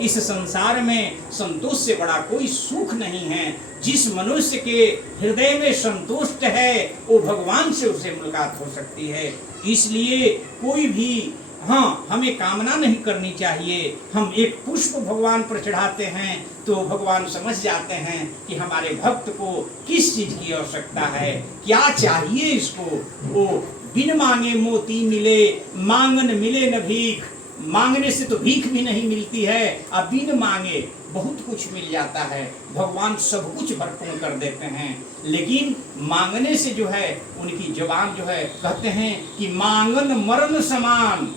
इस संसार में संतोष से बड़ा कोई सुख नहीं है। जिस मनुष्य के हृदय में संतुष्ट है वो भगवान से उसे मुलाकात हो सकती है। इसलिए कोई भी हमें कामना नहीं करनी चाहिए। हम एक पुष्प भगवान पर चढ़ाते हैं तो भगवान समझ जाते हैं कि हमारे भक्त को किस चीज की आवश्यकता है, क्या चाहिए इसको। वो बिन मांगे मोती मिले, मांगन मिले न भीख। मांगने से तो भीख भी नहीं मिलती है, अब बिन मांगे बहुत कुछ मिल जाता है। भगवान सब कुछ भरपूर कर देते हैं, लेकिन मांगने से जो है उनकी जुबान जो है कहते हैं कि मांगन मरण समान।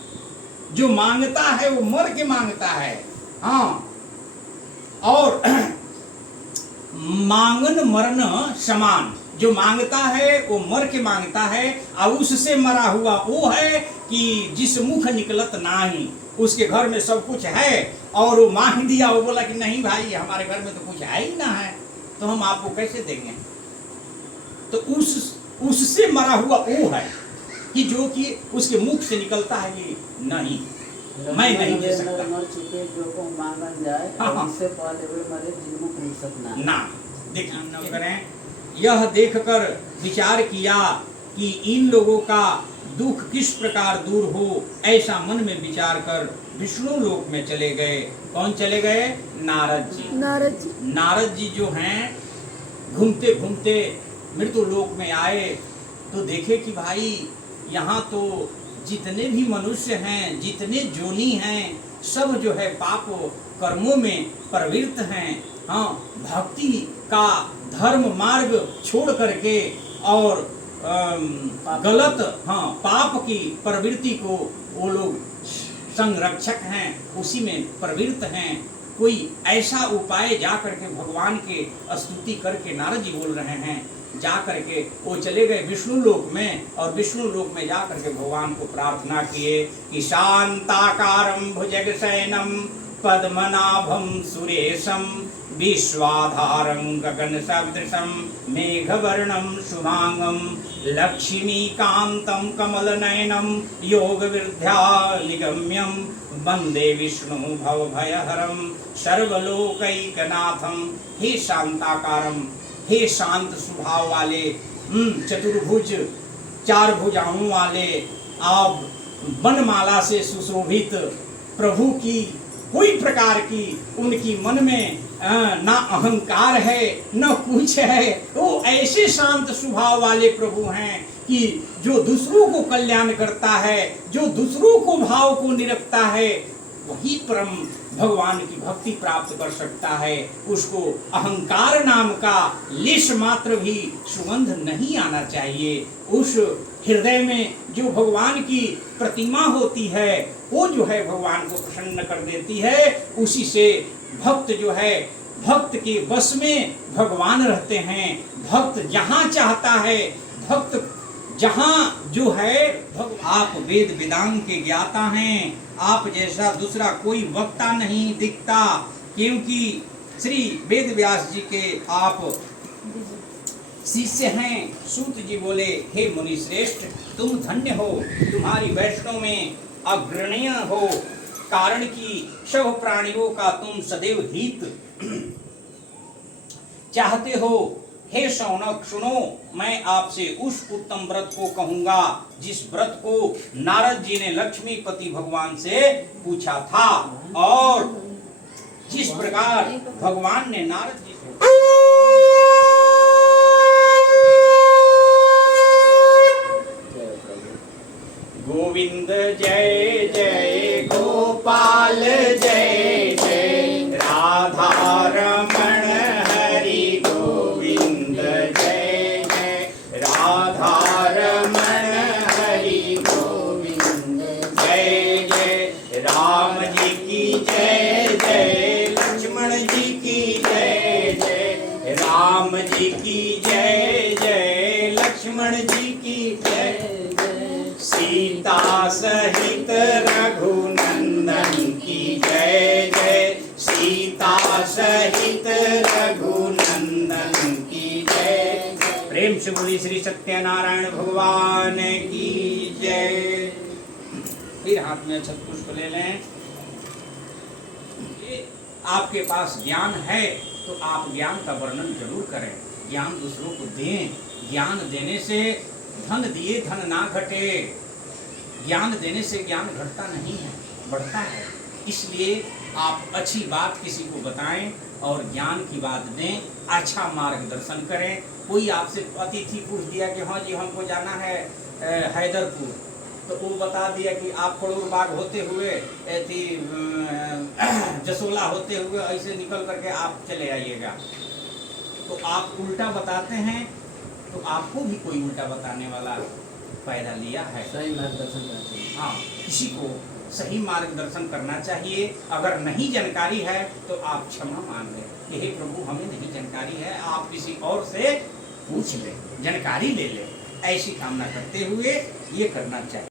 जो मांगता है वो मर के मांगता है। और मांगन मरण समान, जो मांगता है वो मर के मांगता है। और उससे मरा हुआ वो है कि जिस मुख निकलत नाही, उसके घर में सब कुछ है और वो मांग दिया, वो बोला कि नहीं भाई हमारे घर में तो कुछ है ही ना है, तो हम आपको कैसे देंगे। तो उससे मरा हुआ वो है कि जो कि उसके मुख से निकलता है कि नहीं मैं नहीं दे सकता। मर चुके जो को मांगन जाए इससे पहले वे मरे जिनको पूछ सकना ना। देखिए न करें, यह देखकर विचार किया कि इन लोगों का दुख किस प्रकार दूर हो, ऐसा मन में विचार कर विष्णु लोक में चले गए। कौन चले गए? नारद जी। नारद जी जो हैं घूमते घूमते मृत्यु लोक में आए तो देखे कि भाई यहाँ तो जितने भी मनुष्य हैं, जितने जोनी हैं, सब जो है पाप कर्मों में प्रवृत्त हैं। भक्ति का धर्म मार्ग छोड़ करके और गलत पाप की प्रवृत्ति को वो लोग संरक्षक हैं, उसी में प्रवृत्त हैं। कोई ऐसा उपाय जा करके भगवान के स्तुति करके नारद जी बोल रहे हैं, जा करके वो चले गए विष्णु लोक में और विष्णु लोक में जा करके भगवान को प्रार्थना किए कि शांताकारं भुजगशयनं पद्मनाभं सुरेशं विश्वाधारं गगन सदृशं मेघवर्णं शुभांगं लक्ष्मीकान्तं कमलनयनं योगविद्यानिगम्यं वंदे विष्णु भवभयहरं सर्वलोकैकनाथं। हे शांताकारं, हे शांत स्वभाव वाले, चतुर्भुज चार भुजाओं वाले, आप वनमाला से सुशोभित प्रभु की कोई प्रकार की उनकी मन में ना अहंकार है न कुछ है। वो ऐसे शांत स्वभाव वाले प्रभु हैं कि जो दूसरों को कल्याण करता है, जो दूसरों को भाव को निरखता है, वही परम भगवान की भक्ति प्राप्त कर सकता है। उसको अहंकार नाम का लेश मात्र भी सुगंध नहीं आना चाहिए। उस हृदय में जो भगवान की प्रतिमा होती है वो जो है भगवान को प्रसन्न कर देती है। उसी से भक्त जो है, भक्त के बस में भगवान रहते हैं। भक्त जहाँ चाहता है, भक्त जहाँ जो है आप वेद वेदांग के ज्ञाता हैं, आप जैसा दूसरा वक्ता वक्ता नहीं दिखता, क्योंकि श्री वेद व्यास जी के आप शिष्य हैं। सूत जी बोले, हे मुनि श्रेष्ठ, तुम धन्य हो, तुम्हारी वैष्णव में अग्रणीय हो, कारण कि सब प्राणियों का तुम सदैव हित चाहते हो। हे शौनक सुनो, मैं आपसे उस उत्तम व्रत को कहूंगा जिस व्रत को नारद जी ने लक्ष्मीपति भगवान से पूछा था, और जिस प्रकार भगवान ने नारद जी से गोविंद जय जय गोपाल जय जय राधा रमण हरि गोविंद जय जय राधा रमण हरि गोविंद जय जय राम जी की जय जय लक्ष्मण जी की जय जय राम जी की जय जय लक्ष्मण जी की जय सीता सहित रघुनंदन की जय जय सीता सहित रघुनंदन की जय। प्रेम से बोली श्री सत्यनारायण भगवान की जय। फिर हाथ में अक्षत पुष्प ले लें। आपके पास ज्ञान है तो आप ज्ञान का वर्णन जरूर करें, ज्ञान दूसरों को दें। ज्ञान देने से धन दिए धन ना घटे, ज्ञान देने से ज्ञान घटता नहीं है, बढ़ता है। इसलिए आप अच्छी बात किसी को बताएं और ज्ञान की बात दें, अच्छा मार्गदर्शन करें। कोई आपसे अतिथि पूछ दिया कि हाँ जी हमको जाना है हैदरपुर, तो वो बता दिया कि आप करोड़ बाग होते हुए जसोला होते हुए ऐसे निकल करके आप चले आइएगा, तो आप उल्टा बताते हैं तो आपको भी कोई उल्टा बताने वाला पैदा लिया है। सही मार्गदर्शन करना चाहिए। हाँ, किसी को सही मार्गदर्शन करना चाहिए। अगर नहीं जानकारी है तो आप क्षमा मांग लें कि हे प्रभु हमें नहीं जानकारी है, आप किसी और से पूछ लें, जानकारी ले लें। ऐसी कामना करते हुए ये करना चाहिए।